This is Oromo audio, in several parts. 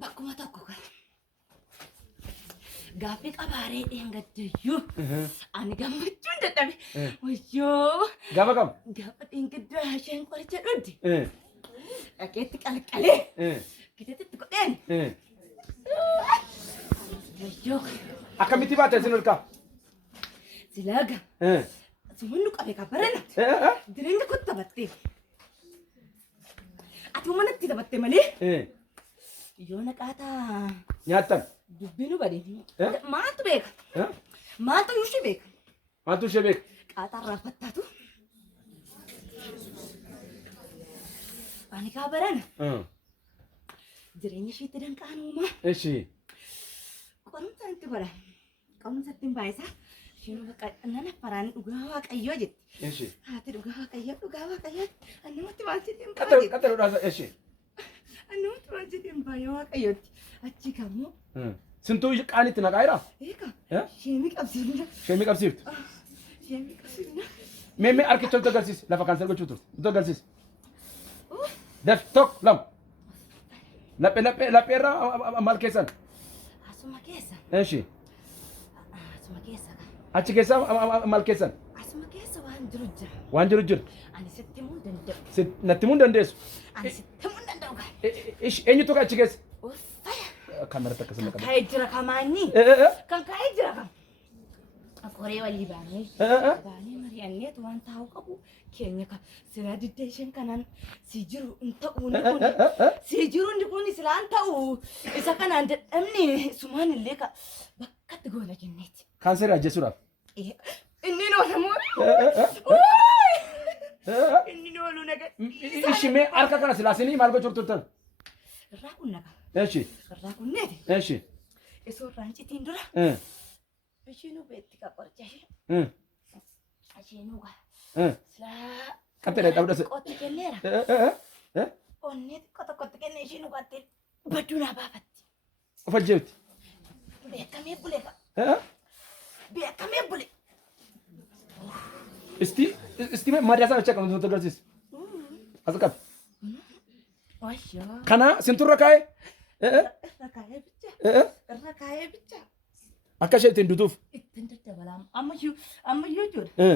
Bakkuma tokko kan gaaffii qabaaree dheengaddayyuu ani gammachuun dadhabe wayyoo gaafa kam gaafa dheengaddaa isheen qoricha dhuddi dhageetti qalqalee giteetti godheen wayyoo akkamitti baate isin olkaa silaaga sumunnu qabe kabarana direenya kuttabattee ati manatti tabatte malee yoo naqaataa nyaattan dubbinu bade maaltu beeka maaltu nushi beeka maaltu ishee beeka qaaxaa raafattaatu ani kaa barana jireenya isheetti danqaanuuma eshi qorumsa itti bara qorumsa ittiin baayisaa isheen bakka nana faraan dhugaa waaqayyoo jetti eshi haati dhugaa waaqayyoo annamatti maal jedheen qaxaluudhaas eshi annamatti maal jedheen baay'ee waaqayyootti achi kammoo sintuu qaanitti naqaayiraa eeka sheemii qabsiifna sheemii qabsiiftu sheemii qabsiifna mee harkicha utuu agarsiis lafa kan sargochuu turte utuu agarsiis daf tokko lama laphee irraa maal keessan asuma keessa eshi asuma keessa achi keessa maal keessan asuma keessa waan jiru jira ani sitti himuu danda'u natti himuu dandeessu ani sitti himuu danda'u eenyutu achi keessa uffaya kamerata akkasuma kan qaba kaa'ee jira kamaanni kan kaa'ee jira kam koree walii baanee mari'anneetu waan taa'uu qabu keenya ka silaa didda isheen kanaan si jiru hin ta'u si jiru inni kun silaan ta'u isa kanaan dadhabne sumaan illee ka bakkatti goona jenneeti kaanserii ajjeesuudhaaf inni noolamoo inni noolu naga ishi mee harka kana silaasinii maal gochuu turtan irraa kun naga eshi irraa kunneeti eshi isoo irraan citiin dura isheenuu beetti ka qoricha ishee isheenuu ka silaa qaxxee dhabdas qotti kenneera onnee xiqqoo tokkotti kenne isheenuu qaxxee badduu naa baafatti of ajjeefti beekamee bule ka beekamee bule isti maadiyaasaa achi akkamitti nutti agarsiis as qabi wayyoo kana sinturra kaa'e irra kaa'ee bicha akka ishee ittiin dutuuf ittiin daddabalaa ammayyuu jechuudha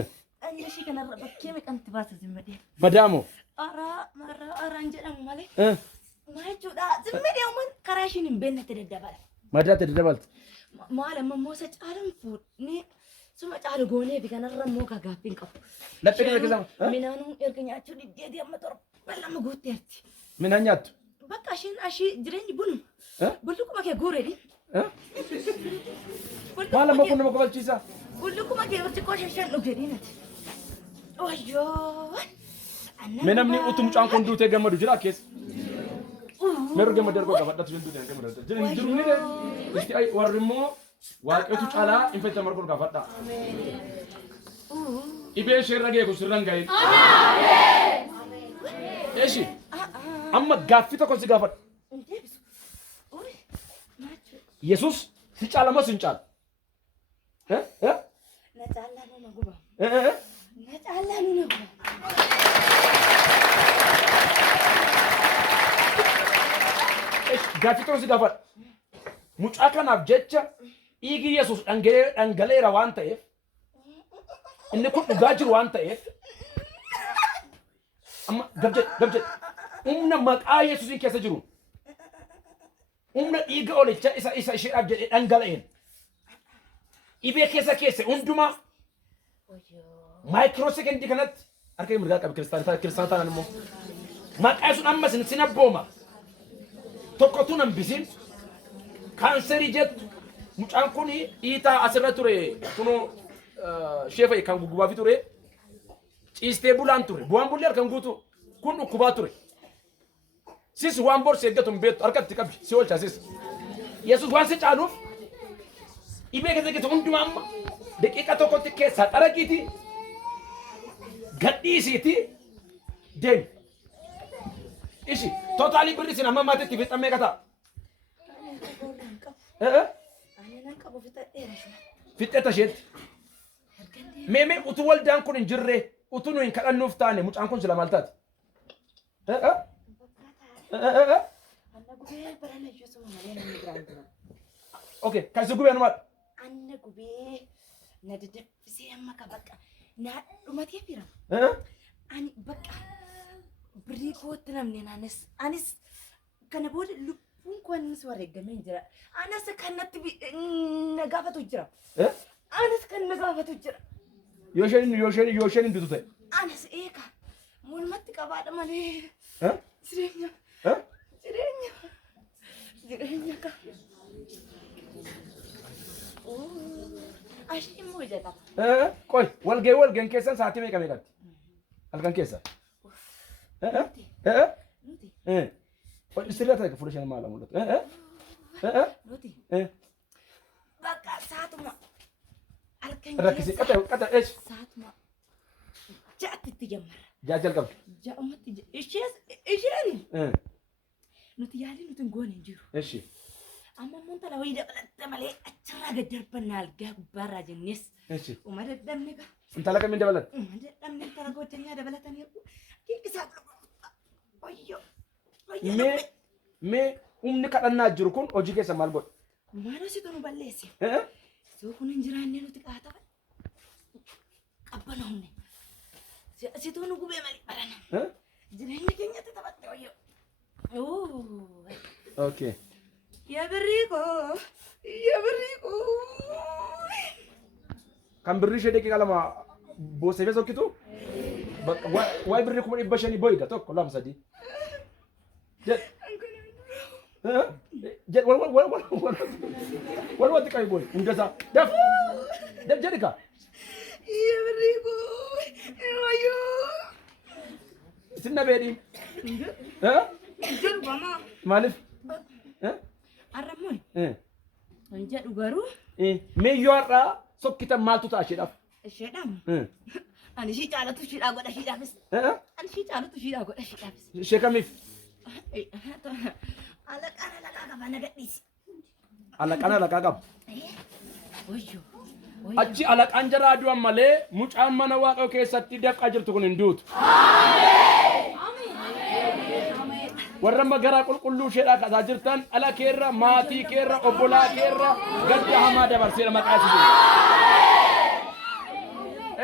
dhagna ishee kanarra bakkee meeqamti baasa zimmadee madaamoo araan jedhamu malee maa jechuudha zimmadee uuman karaa ishiin hin beeknetti daddabala madaatti daddabalti maal amma immoo isa caalan fuudhee suma caalu goonee fi kanarra immoo gaggaaffiin qabu laphee kana keessa minaanuu erga nyaachuu diddeetii amma torba lama guutteerti minaan nyaattu bakka isheen jireenyi bunu bulluquma kee guureedhi maal amma kun nama kabalchiisa bulluquma kee birciqoo shan dhugdeedhi nati wayyoo mee namni utuu mucaan kun duutee gammadu jira keessa meeru gammadu ergoo qabadhatu hin duutee gammadu jira hin jiru ni de isti ay warri immoo waaqeetu caalaa infeetta margol gaafadha ibee ishee irra geeku sirran gahin eeshi amma gaaffii tokko si gaafadha yesus si caalamas hin caalu na caalaa nuna guba na caalaa nuna guba gaaffii tokko si gaafadha mucaa kanaaf jecha dhiigi yesus dhangaleera waan ta'eef inni kun dhugaa jiru waan ta'eef amma gabje humna maqaa yesuusin keessa jiru humna dhiiga olicha isa isheedhaaf jedhee dhangala'een dhibee keessa hundumaa maayikiroo sekendii kanatti harka mirgaa qabi kiristaana taanaan immoo maqaa yesuun ammas sin abbooma tokkotu nan bisin kaanserii jettu mucaan kun dhiitaa asirra ture kunoo sheefa kan gugubaa fi ture ciistee bulaan ture bu'aan bullee harkan guutu kun dhukkubaa ture sis waan borsi eeggatu hin beektu harkatti qabi si oolcha sis yesus waan si caaluuf dhibee keessa hundumaa amma daqiiqa tokkotti keessaa xaraqiiti gadhiisiiti deemi ishi tootaalii birri sin amma maatiitti fixamee qataa fixee tasheetti mee utuu waldaan kun hin jirre utuu nu hin kadhannuuf taane mucaan kun sila maal taate Anna gubee barana يجوز ما علينا من جراندنا اوكي كان سوغو بينو مال أنا قبي ندد بسي أما كبك نا ما تيبيرا ها أنا بك بريكو تنامني أنس كان بقول لبون كون نسوار جمين جرا أنا سكنت بي نجافة تجرا ها أنا سكن نجافة تجرا يوشين بيتوتي أنا سئيكا مول مت كبار مالي ها سرينيا ها سرينيا كا أشي موجة تا كوي والجن كيسان ساعتي ميكا ميكا الكان كيسا ها ها نوتي ها استريا تاك فلوس انا مالا مولت ها نوتي ها بقى ساعة ما ركزي كتا ايش ساعة ما جاءت تتجمر جاجل قبل جاء ما تج إيشاني ها نوتي يالي نوتي نقول نجيرو ايش أما مونتا لو يدا بلد مالي أتشرا قدر بنال جاك برا جنس ايش وما دم نبا انت لك من دبلت ما دم نبا ترى قوت تاني هذا بلد تاني كيف ساعة أيو مي umni kadhannaa jiru kun hojii keessa maal godhe? Maal hojjetu nu balleessi? Eh? Soo kun hin jiraanne nuti qaata qabbana humne. Situu nu gubee malee barana. Eh? Jireenya keenyatti taphatte wayyo. Okay. Yaa birriiko. Yaa birriiko. Kan birrii ishee daqiiqaa lama boosee fi sokkitu? Waa'ee birrii 500 boyda tokko lama sadii. Jed wal wati kai boy undasa daf jedika iya beriku ayo sinna bedi jadu mama malif arramon jadu garu me yorra sokkita maltu ta shedaf shedam ani shi caalatu shida goda shida bis ani shi caalatu shida goda shida bis shekamif alaqana laqaqab achi alaqan jara du'an malee mucaan mana waaqoo keessatti dafqa jirtu kun hin duutu warra magaraa qulqulluu sheedhaa kasaa jirtan ala keerra maatii keerra obbolaa keerra gadda hamaa dabarseera maqaa isii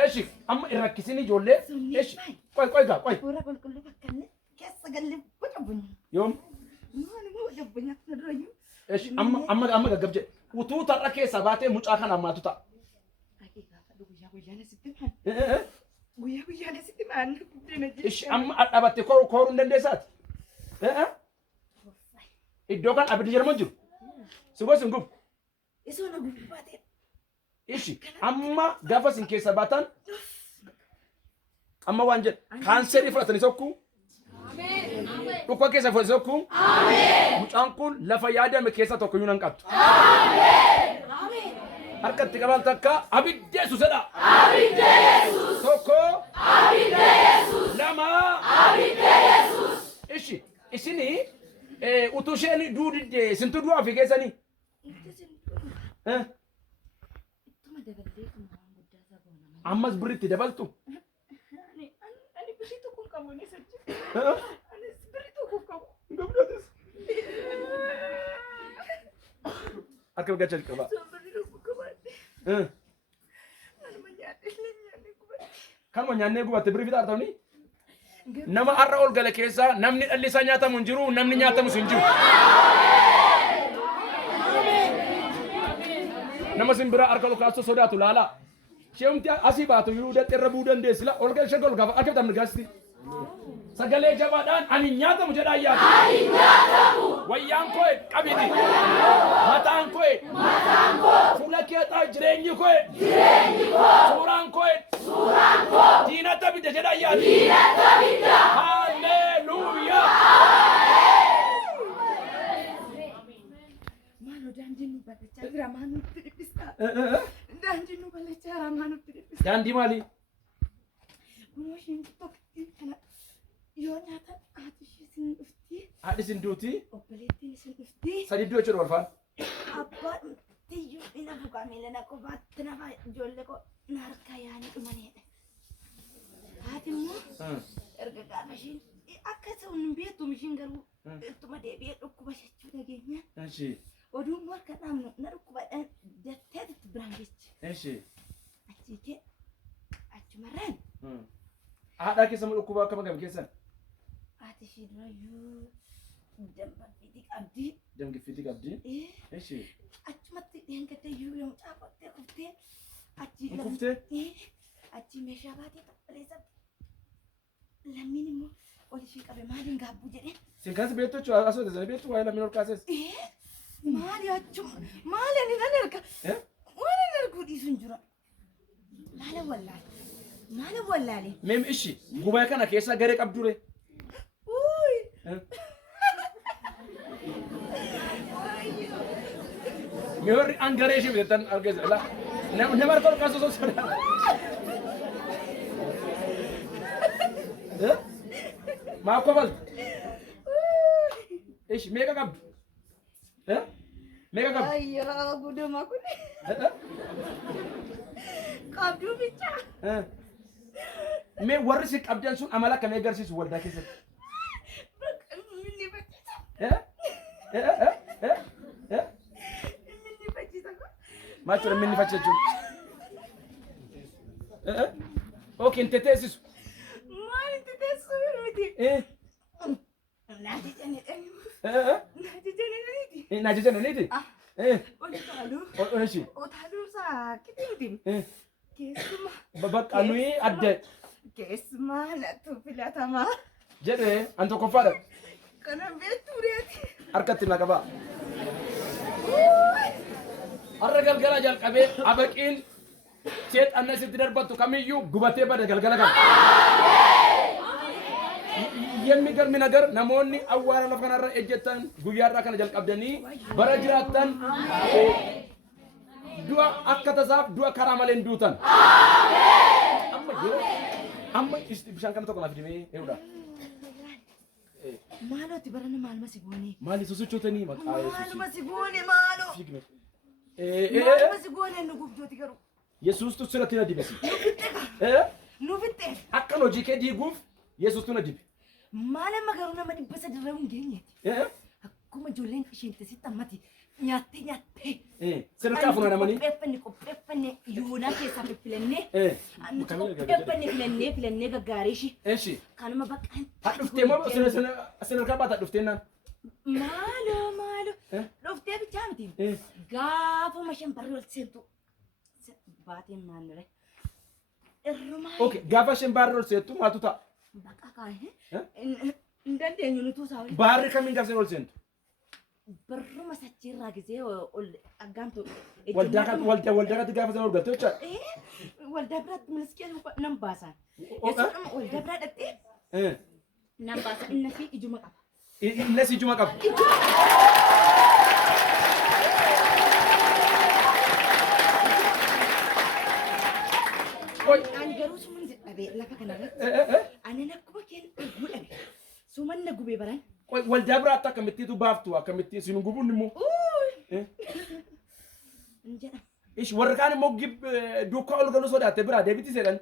eeshi amma irrakkisini ijoollee eeshi qoy warra qulqulluu fakkanne keessa galle boca bunyi yoom ايش اما قبجه وتوتا ركي سباتي مچا كان ما توتا ايش اما ادبت كور ندسات الدوغان ابدي جرمنجو سوغو سنغوب ايش اما غافس ان كي سباتان اما وانجل كانسر يفرتني سوكو Dhukkoo keessa foolise kun mucaan kun lafa yaadame keessa tokko yuunan qabdu. Harkatti qabal takka abiddeessu sedha. Tokko lama ishi isini utuu isheen duudidde sintu du'aa fi keessanii. Ammas birritti dabaltu. Ani birritu kun qabu ni sajji. Akka gachaa qaba. Kan nyaanne gubatte birrii fitaa ta'uni. Nama har'a ol gala keessa namni dhalli isaa nyaatamu hin jiru namni nyaatamu hin jiru. Nama simbiraa harka lukaasuu sodaatu laala. Sheemti asii baatu yoo dadheerra buu dandeessi la ol gala shagol gaafa akka tamni gaasti. Sagalee jabaadhaan ani nyaatamu jedhaa yaadu. Ani nyaatamu. Wayyaan koo qabidi. Mataan koo. Fuula keetaa jireenyi koo. Suuraan koo. Diinata bidda jedhaa yaadu. Haalleluuyaa. Maaloo daandiin nu balachaa jira maa nutti dhiphista. Daandiin nu balachaa jira maa nutti dhiphista. Daandii maali? Kunoo isheen tokkittii kana. Yoo nyaata haati ishee sin dhufti. Haadhi sin duuti. Obboleettiin sin dhufti. Sadi iddoo jechuudha wal faana. Abbaan tiyyuu ina buqaa miila na qofaatti nafa ijoollee koo na harkaa yaa'anii dhumanidha. Haati immoo erga gaafa isheen akka isa hin beektu ishiin garuu ittuma deebi'ee dhukkuba jechuu dhageenya. ماشي ودون مركا نامنو نركب دتات برانديش ماشي أتيكي أتمرن هذا كيسمو الأكوبا كم كم كيسن أتشي رايو جنب فيديك أبدي جنب فيتك أبدي إيه ماشي أتمتى دين كده يوم تعبت كفتة أتي كفتة إيه أتي مشاباتي لسه لميني مو ولا شيء قبل ما دين قابو جري سينكاس بيتو شو أسود زين بيتو ولا منور كاسس إيه مالي أتشم مالي أنا نركا إيه وأنا نركو دي سنجرا ماله ولا لي ميم إشي غوبا كنا كيسا غيرك أبدوري أوي ميور أنغريشي بيتن أرجع لا نمر كل كاسو سوسر إيه ما قبل إيش ميجا كاب إيه ميجا كاب أيوة قدام أكو قابلو بيتشا مي ورسك أبدان سون أملا كم يجرسي سوال ده كيسة مني بتشا مني بتشا ما ترى مني فتشة جون أوكي أنت تأسس ما أنت تسوي مدي إيه نادي جاني ناجي جانا نيدي إيه وتعالوا ماشي وتعالوا ساكت يدي إيه كيسما بابك أنوي أدى كيسما لا تفلا تما جري أنت كفارة كنا بيتوريتي أركضنا كبا الرجال قال جال كبي أبكين سيد الناس تدرب بتو كميو غبتة بده قال كان يمي قال من أجر نموني أولا نفكنا الرأي جتان غيارا كان جال كبدني برجراتان دوا أكتزاب دوا كرامالين دوتان أما بشان كنا تقولنا في دمي يودا مالو تبرنا مال مسيبوني مالي سوسو تشوتني ما مال مسيبوني مالو فيكني مال مسيبوني نقول جوتي كرو يسوس تسرتنا دي بس نوفيتي أكلو جيكي دي غوف يسوس تنا دي مال ما كرونا ما دبس درهم جيني كم جولين فيشين تسيت أمتي نياتي سنركا فونا نماني كوبيفني يونا كيسا بفلني أنا كوبيفني فلني كغاريشي إيشي كانوا ما بق هتفتي ما سنركا بات هتفتينا مالو لفتي بجامتي غافو مشان بريول سنتو باتين مانره الرماي أوكي غافا شمبارو سيتو ما توتا بقى كاي ندندي نيوتو ساوي باري كمين غاف سيرول سنتو برما ساتشيرا غزي اغانتو والداكات غاف سيرول غاتو تشا والدا برات مسكين نمباسا والدا برات اتي نمباسا ان في اجمع الناس يجوا مكاب أنا جروس من زد أبي لك كنا أنا نكوا كين أقول أبي سومن نجوبي بران والدابرا تا كمتي تو بافتوا كمتي سنغوبو نمو نجنا إيش وركان موجب دوكا أولغانو سودا تبرا دبيتي سيران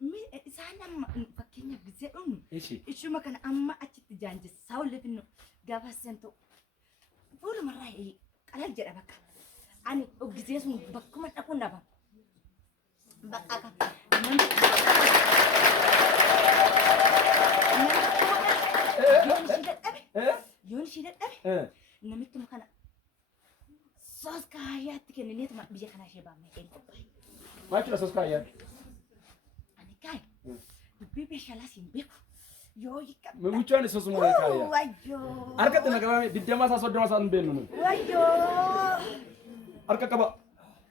مي سانا فكيني بزيم إيشي إيشو ما كان أما أشيت جانج ساول لبنو جابا سنتو بقول مرة إيه أنا جرا بك أنا أجزيس بكم أكون نبا بقى يون شدة أبي نمت مكان صوص كايات كنا نيت ما بيجي خنا شباب ما تشوف صوص كايا أنا كاي بيبي شلاسين بيكو يو يكاب ممكن صوص مو كايا وايو أركضنا كمان بدي ما صوص دما بينو وايو أركض كبا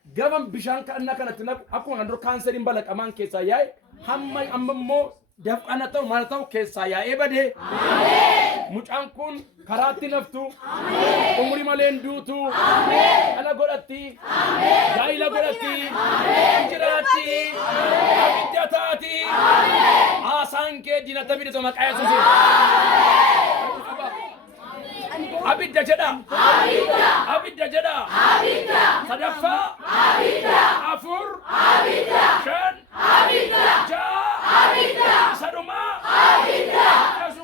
جابم بيشان كأننا كنا تناب أكو عندو كانسرين بالك أمان كيسا ياي هم مو دف أنا تو ما تو كيسا ياي بده مجان كون كراتي نفتو عمري مالين دوتو أنا قولتي جاي لا قولتي جراتي أبيتاتي آسان كدينا تبي تو مكايا سوسي أبيدا جدا أبيدا جدا صدفة أفور شن جا سدوما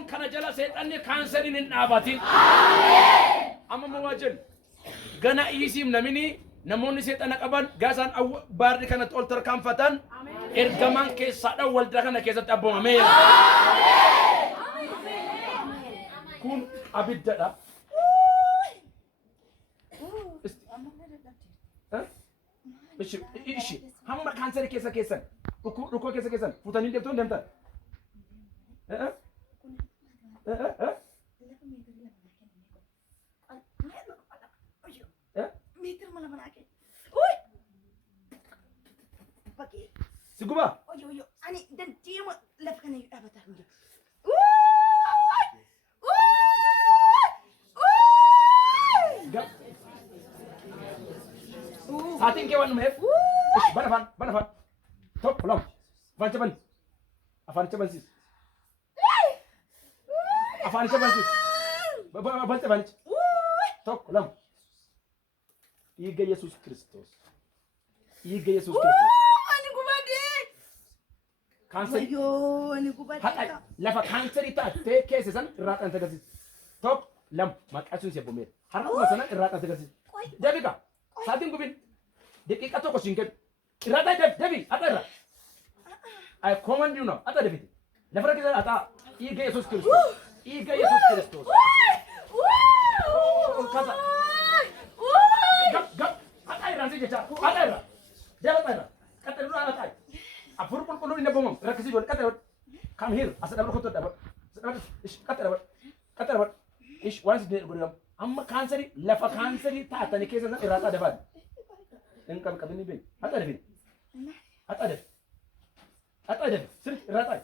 كان جلا سيد أني كانسرين النابتي أما waajjin gana iisiim namini namoonni seexana qaban gaasaan baarri kanatti ol tarkaanfatan ergamaan keessaadhaan waldaa kana keessatti abboomamee kun abiddadha. Ishi hamma kaansarii keessa keessan dhukkoo keessa keessan fuutanii deemtuun deemtan. Siguba. Ani dan dia laf kan apa tak? Saatiin kee waan dhumeef bana afaan tokko lama afaan cabansiis tokko lama dhiiga Yesuus Kiristoos Ani gubade. kaansarii Ani gubade. haqa lafa kaansarii taatee keessa san irraa kan agarsiisu tokko lama maqaa sun siyaabomee harkuma sana irraa kan agarsiisu deebiika saatiin gubin daqiiqa tokko siin kennu irraa ta'e deebii haxa irraa ay command you now haxa deebite lafa rakkisaa haxa dhiiga Yesuus Kiristoos kasa gab haxa irraa si jecha haxa irraa deebata irraa qaxxee duraa haxa afur qulqulluun inni boomam rakkisii doon qaxxee come here as dabra kotto dabra ish qaxxee dabra ish waan si godham amma kaansarii lafa kaansarii taatanii keessa san irraa xaadafaa in kan kabini bin hatta debi sir rata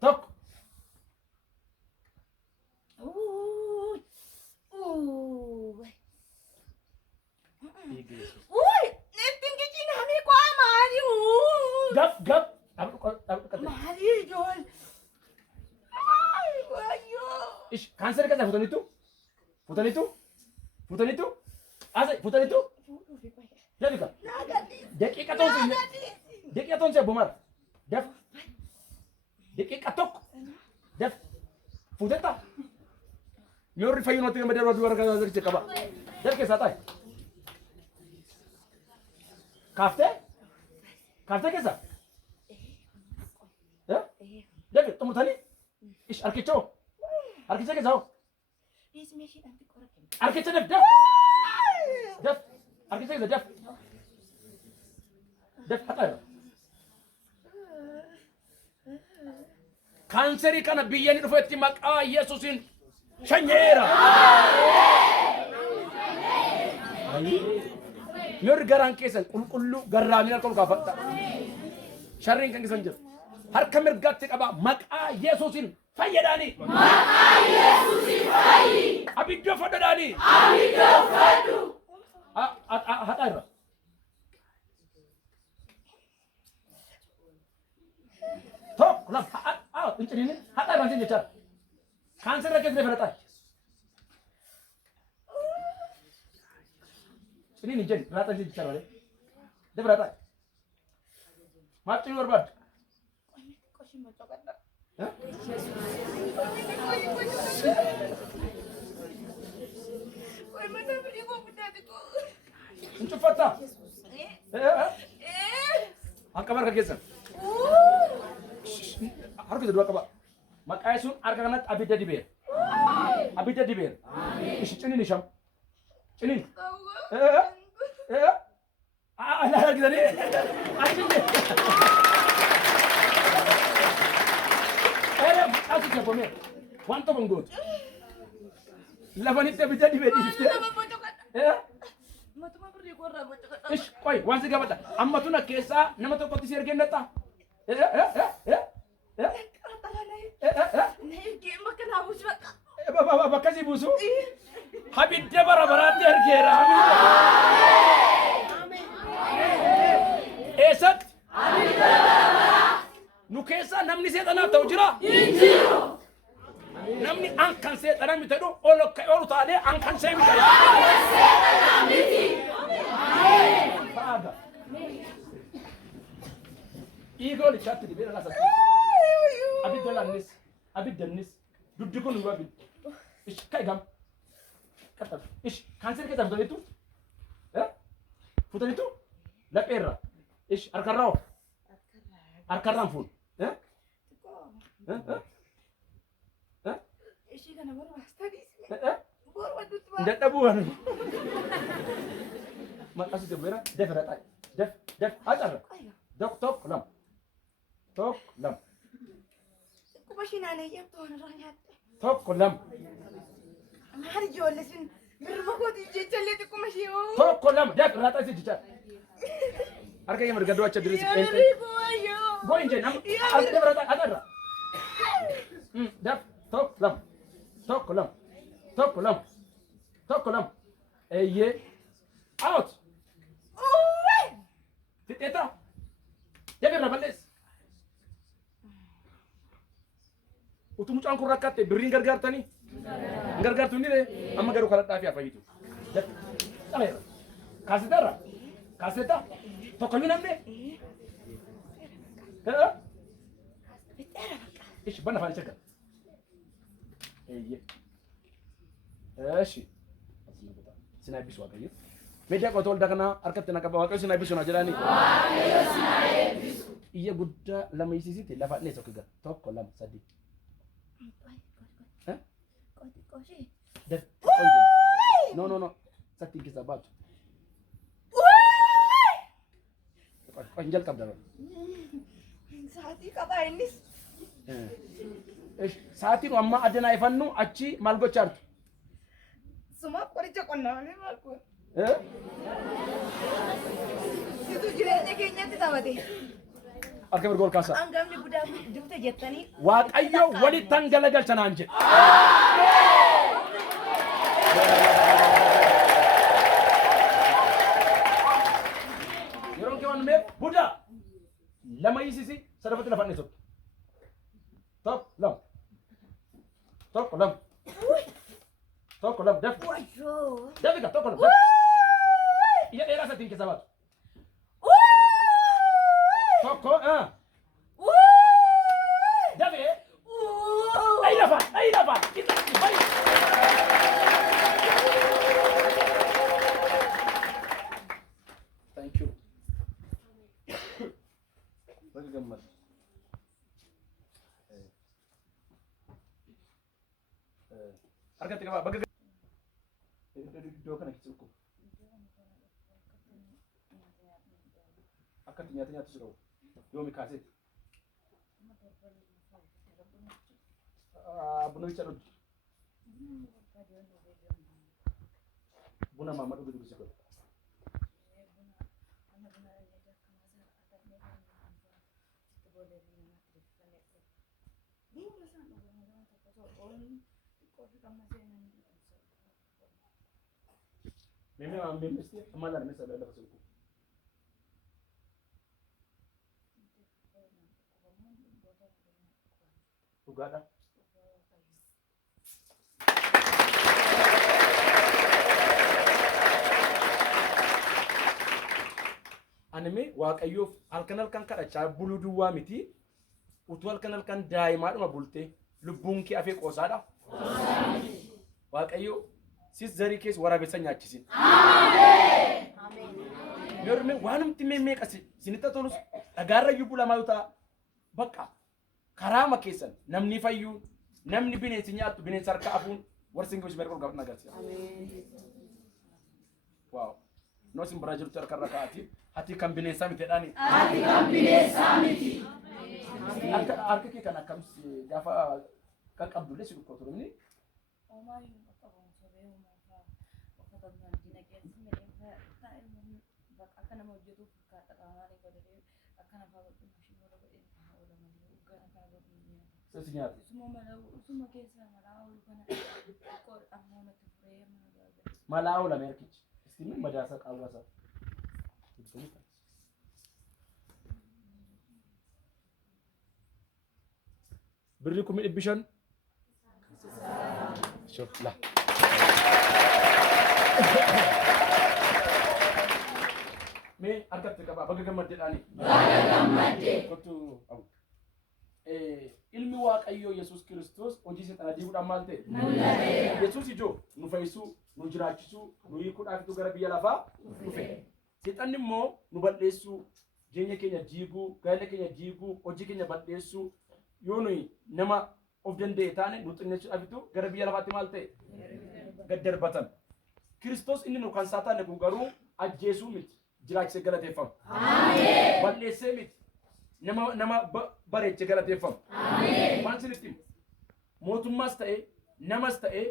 tok Netting ke Cina ni ko amari gap Mari Jol. ish kansari kasa futanitu asa futanitu jadi ka deki aton se bomar def deki katok def futeta miori fayu noti ngade ro duar ka zaki kaba def ke satai kafte kesa ya def tumu tani ish arkicho ke sao arkicho def arkicho def hata kanseri kana biyyani dhufetti maqaa Yesuusin shanyeera yor garan kesan qulqullu garraamina qol kafatta sharrin kan kesan jiru harka mirgaatti qaba maqaa Yesuusin fayyadani abiddo fadadani hata irra tok lam inchini hata irra jecha cancer rakes de farata ini ninjen rata jecha wale de farata mati orbad Untuk fata. Angka marka kesan. Harus kedua kaba. Maka sun arka kanat abida diber. Ish cini nisham. Cini. Nah lagi tadi. Asik siapa mer? Wanto banggut. Lawan itu abida diber. Ish, koi, wansi gabata. Amma tuna kesa, nama to koti sirgen nata. Bakasi busu. Habib dia bara-bara dia kira. Esat. Nu kesa namni setan atau jira? Namni angkan setan mi tado olok kai olu tade angkan se mi tado. Baga. إيجول شات دي بيرا لاسا أبيد دلانيس أبيد دنيس دودكون يوابيد إيش كاي جام كتب إيش كانسر كتب دليتو ها فتنيتو لا بيرا إيش أركراو أركرام فول ها ها ها إيش كنا برا استديس ها برا دوتوا ndak dabuan makasih sebera def rata def ajar tok lam كوباشين أنا يبتون رانيات tok lam هاري جولسين برمكو تيجي تلي تكوماشيو tok lam def rata sih jicat harga yang bergadu aja diri يا ente ريبو أيو boy nje nam def rata ajar def tok lam eye out أوه titeta def rabales utu mucaan kun rakkatte birriin gargaartanii gargaartu ni de amma garuu kadhadhaa fi afayyitu dhaleera kaasetarra kaaseta tokkoyyuu namne ish banna afaan ishee eeshi sinaa eebbisu waaqayyo meediyaa qoota waldaa kanaa harkatti na qaba waaqayyo sinaa eebbisu na jedhaani iyya guddaa lama isiisitti lafa dhee tokko lama sadii قوشي Def. No. Sakti kisa batu. Panjal kabda. ساعتي كباينس Saati nu amma adana ifannu achi maal gochartu. سما قريتش قلنا ما أقول Eh? itu jirenya kayaknya tidak Akka bergol kasa. Anggamni budak dubte jettani Waaqayyo walittan galagalcha naan jedhe. Yeroo kee waan meef buda lama isisi sadafatti lafan isottu. Tokko lam def. wajo Dafiga tokko lam def. Iya dheeraa satiin keessa baatu. Tokko dafe. Ay lafa. Bay. Thank you. Baga gammad. Argatti qaba baga. Iddoo kana keessa ukku. Akkatti nyaata jiru. Yoomi kaasee. Buna bicha dhugi. Buna mama dhugi dhugi sikoo. Meme mesti amalan mesti ada lafa sikoo. Ugada. Anime waaqayyoof halkan kadhachaa buluu duwwaa miti utuu halkan daa'imaadhuma bultee lubbuun kee afee qoosaadha. Waaqayyo sis zarii keessa waraabessa nyaachisin. Yorme waanumti meeqa sinitta tolus dhagaarra iyyuu bulamaa yoo ta'a bakka karaama keessan namni fayyuun namni bineensi nyaattu bineensa harka afuun warsin gosi merqoo gaafa nagarsiisa. Waaw. Noosin biraa jirtu harka irra kaa'ati. Ati kan bineensaa miti jedhaani. Harka kee kan akkamsi gaafa qaqqabdullee si dhukkoo turumni. Sesi nyaata. Malaa oolame harkichi. Istimin madaasa qaawwasa. Birri 500. Shuf lah. Mee argatte qaba baga gammaddeedhaani. Kottu abu. Ilmi Waaqayyoo Yesuus Kiristoos hojii seexanaa diiguudhaan maal ta'e? Yesuus ijoo nu fayyisuu, nu jiraachisuu, nu hiikuudhaafitu gara biyya lafaa dhufe. Seexanni immoo nu balleessuu, jireenya keenya diiguu, gaa'ela keenya diiguu, hojii keenya balleessuu yoo nuyi nama of danda'e taane nu xinneessuudhaafitu gara biyya lafaatti maal ta'e? Gad darbatan. Kiristoos inni nu kan saataanne kun garuu ajjeesuu miti. Jiraachisee galateeffama. Ameen. Balleessee miti. Nama bareechee galateeffama. Ameen. Waan isinitti mootummaas ta'e, namas ta'e,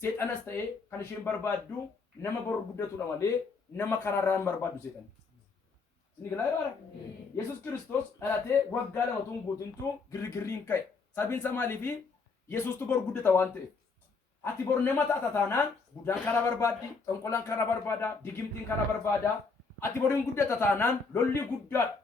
seexanas ta'e kan isheen barbaaddu nama boru guddatudha malee nama karaarraan barbaaddu seexan. Isin galaa Yesuus Kiristoos dhalatee waggaa lama tun guutintu girgirriin ka'e. Sabiinsa maaliifi Yesuustu boru guddata waan ta'eef. Ati boru nama taata taanaan guddaan karaa barbaaddi, xonqolaan karaa barbaada, digimtiin karaa barbaada. Ati boruun guddata taanaan lolli guddaadha.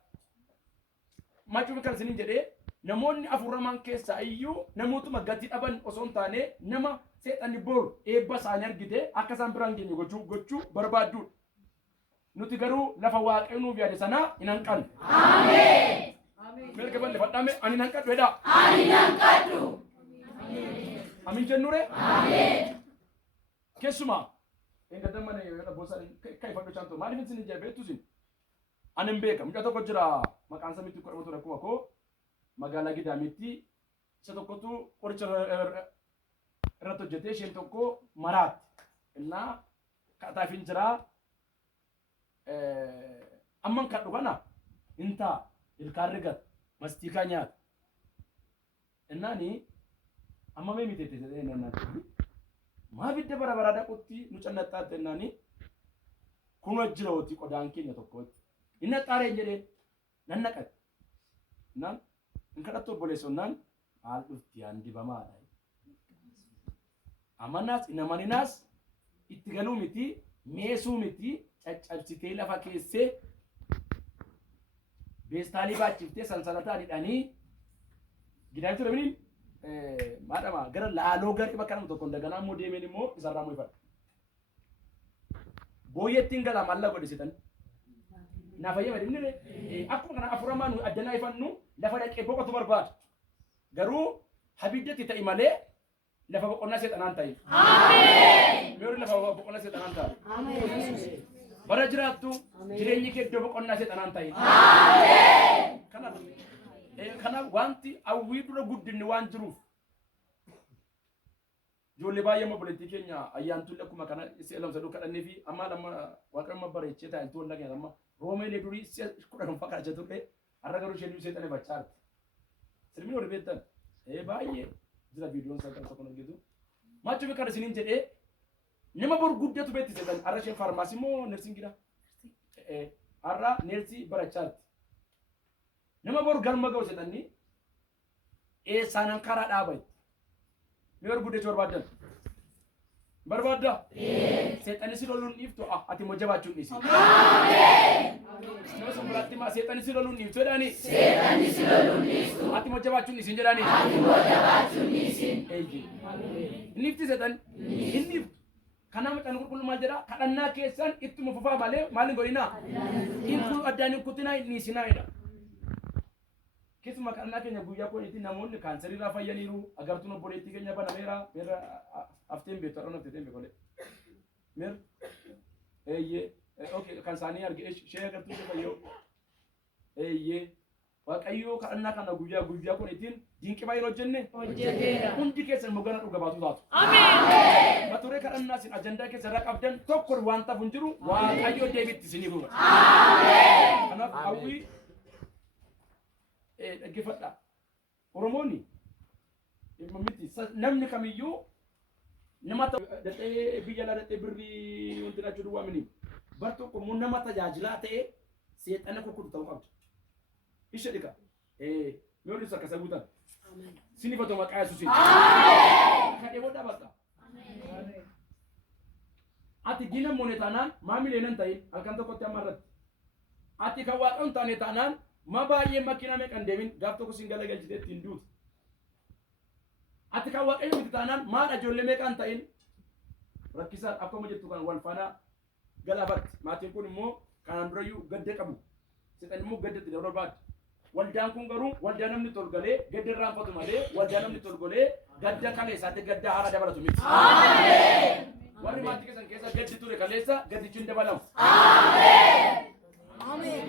Machuun kan isiniin jedhee namoonni afuraman keessaa iyyuu namootuma gati dhaban osoo hin taane nama seexanni boru eebba isaanii argite akka isaan biraan geenye gochuu barbaadduudha. Nuti garuu lafa Waaqayyo nuuf yaade sanaa hin hanqannu. Ameen. Mirga bal'ifadhaame ani hin hanqadhu jedhaa. Ani hin hanqadhu. Amin jennure? Ameen. Keessumaa enggak mana ya bosan kai fadho chanto mali fin sini jabe tu sin anem beka muka tokko jira maqaan sa mitu ko moto rakuma ko magala gida miti sa tokko tu qoricha irratti hojjetee isheen tokko maraat inna kaataa fin jira amman kadhu kana inta ilkaan rigat mastika nyaat innani amma mee mitete nana maa bidda bara dhaqutti nu cannaxxaatte innani kun ajjirooti qodaan keenya tokkotti inna xaareen jedhee nan naqate nan in kadhattu obboleessonnaan haal dhufti aan dibamaadha amanaas inamaninaas itti galuu miti meesuu miti caccabsitee lafa keessee beestaalii baachiftee sansalataa hidhanii gidaamtu dhabiniin madama gara laaloo gari bakka nama tokko daganaa immoo deemeen immoo isarraa immoo ifadha. Booyyettiin galaa maallaa godhisitan. Naa fayyama dimnire akkuma kana afuramaa nu addanaa ifannu lafa dhaqee boqotu barbaada. Garuu habiddatti ta'i malee lafa boqonnaa seexanaan ta'i. Ameen. Meeru lafa boqonnaa seexanaan ta'i. Ameen. Bara jiraattu jireenyi kee iddoo boqonnaa seexanaan ta'i. Ameen. Kana wanti awwii dura guddinni waan jiruuf ijoollee baay'ee amma buleettii keenya ayyaantuun akkuma kana si elamsaduu kadhannee fi amma lamma waaqamma bareechee taa'eltu walla keenya amma roomeelee durii si kudhan fakkaachaa turre har'a garuu isheen seexanee bachaarti. Sirbii hori beektan baay'ee jira viidiyoon isaa kan tokko argitu. Maachuu kana isiniin jedhee nama bor guddatu beetti seexan har'a isheen faarmaasii moo neersiin gira? Har'a neersii barachaarti. Nama bor galma ga'u seexanni eessaanan karaa dhaabaye. Mee war guddachuu barbaadan? Barbaadda? Seexanni si loluun dhiiftu ati immoo jabaachuun dhiisi. Nama sun biratti maa seexanni si loluun dhiiftu jedhaani? Seexanni si loluun dhiiftu. Ati immoo jabaachuun dhiisin jedhaani? Ati immoo jabaachuun dhiisin. Inni ifti seexanni? Inni iftu. Kana macaan qulqulluu maal jedhaa? Kadhannaa keessan ittuma fufaa malee maal hin godhinaa? Hin kulu addaan hin kutinaa hin dhiisinaa jedha. Keessumaa kadhannaa keenya guyyaa kunitti namoonni kaanserii irraa fayyaniiru agartuun obboleettii keenya banameera meerra hafteen beektu har'a nafteeteen beekole meer okay kan isaanii arge ishee agartuun ishee fayyoo waaqayyoo kadhannaa kana guyyaa kunittiin dinqii baay'een hojjenneera hundi keessan mogana dhuga baatu taatu. Ameen. Maturee kadhannaa isin ajandaa keessa irra qabdan tokko waan ta'u hin jiru waaqayyoo deebiitti isinii guura. Ameen. Kanaaf hawwii dhaggeeffadha. Oromoonni namni kamiyyuu nama dadhee biyya alaa dadhee birrii wanti laachuu duwwaa mini bar tokko immoo nama tajaajilaa ta'e seexana kurkutu ta'uu qabdi. Isha dhiqa. Meewwan isa akkasa guutan. Sinifatu maqaa Yesuusiin. Kadhee booda bakka. Ati diina moone taanaan maamilee nan ta'in halkan tokkotti amma irratti. Ati kan waaqan taane taanaan ma baay'ee makiinaa meeqan deemin gaaf tokko sin galagalchite ittiin duuti. Ati kan waaqayyo miti taanaan maadha ijoollee meeqan ta'in rakkisaan akkuma jettu kan wal faana galaafatti. Maatiin kun immoo Kanaan durayyuu gadda qabu. Seexan immoo gaddatti dabaluu barbaada. Waldaan kun garuu waldaa namni tolgalee gadda irraanfatu malee waldaa namni tolgalee gadda kaleessaatti gadda haara dabalatu miti. Ameen. Warri maatii keessan keessa gaddi ture kaleessa gaddichi hin dabalamu. Ameen. Ameen.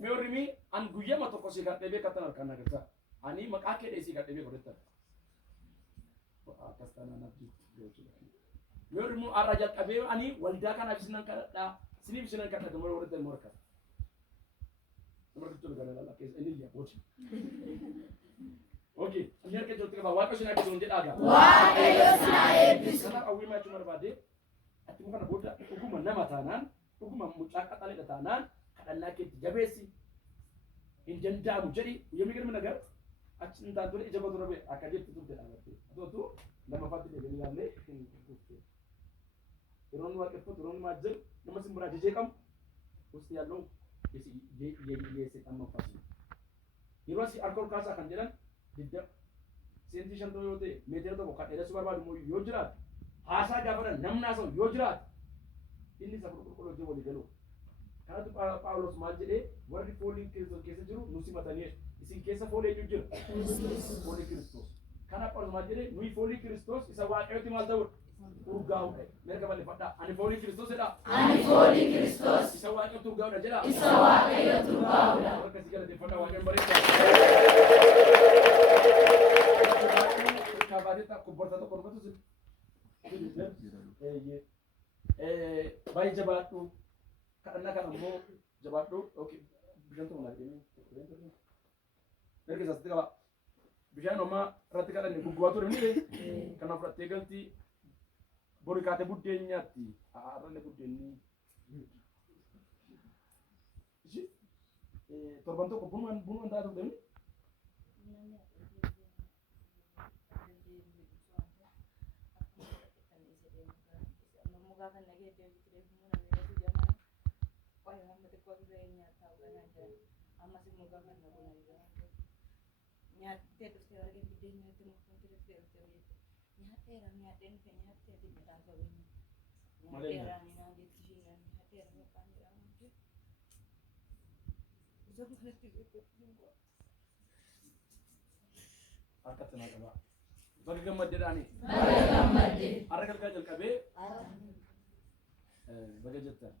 Mee warri an guyyama tokko si gadhee beekatan harkaan agarsiisa. Ani maqaa kee dheesii gadhee beekodeetta. Akkas taanaan abdii gochuudha. Mee warri arra jalqabee ani waldaa kanaaf isinan kadhadhaa siniif isinan kadhadha malee warri dalmoo harkaa. Nomor itu negara lain, kes ini dia bos. Oke, biar kita coba waktu sini kita tunjuk agak. Wah, itu sini. Karena awal macam mana bade, ati bukan boda, hukum nama tanan, hukum mutlak atale tanan, karena kita jabesi. Injen jamu jadi, yang mikir mana gar? Acin tak boleh jabat orang be, akadip itu tidak ada. Tu, nama fatih dia ni lamne. Turun waktu itu turun majel, nama semua jejekam, usia long. Yesi amma fasu yeroo si alkool kaasaa kan jedhan didda seentii shantuu yoo ta'e meetira tokko kan dheeressuu barbaadu yoo jiraatu haasaa gaafatan namni haasa'u yoo jiraatu inni isa qulqulluu hojii walii galuu kanatu Phaawulos maal jedhee warri fooliin Kiristoos keessa jiru nu simatanii isin keessa foolii eenyu jira foolii Kiristoos kana Phaawulos maal jedhee nuyi foolii Kiristoos isa waaqayyooti maal ta'udha urgaa'udha merga bal'ifadhaa ani foolii Kiristoos jedha ani foolii Kiristoos isa waaqayyooti urgaa'udha jedha isa waaqayyooti urgaa'udha akkasii galateeffadhaa waaqayyoon bareedaa kabaatetta kubborta tokko dhufatu baay'ee jabaadhu kadhannaa kana immoo jabaadhu bishaan tokko laatee merga isaatti qaba bishaan homaa irratti kadhanne guggubaa ture ni kanaaf fudhattee galtii bori kaate buddeen nyaatti har'alle buddeenni torban tokko bunuun taatu deemni nyaatee dhuftee warga buddeen nyaatee mukaan dhuftee nyaatee nyaatee nyaatee dinadhaan qabeenya nyaatee raanii naan jetti shiinaan nyaatee raanii maqaan jedhamu jechuudha. Isaan kanatti beekamtii akka tanaa qabaa. Baga gammaddeedhaani. Baga gammadde. Har'a galgaa jalqabee baga jettan.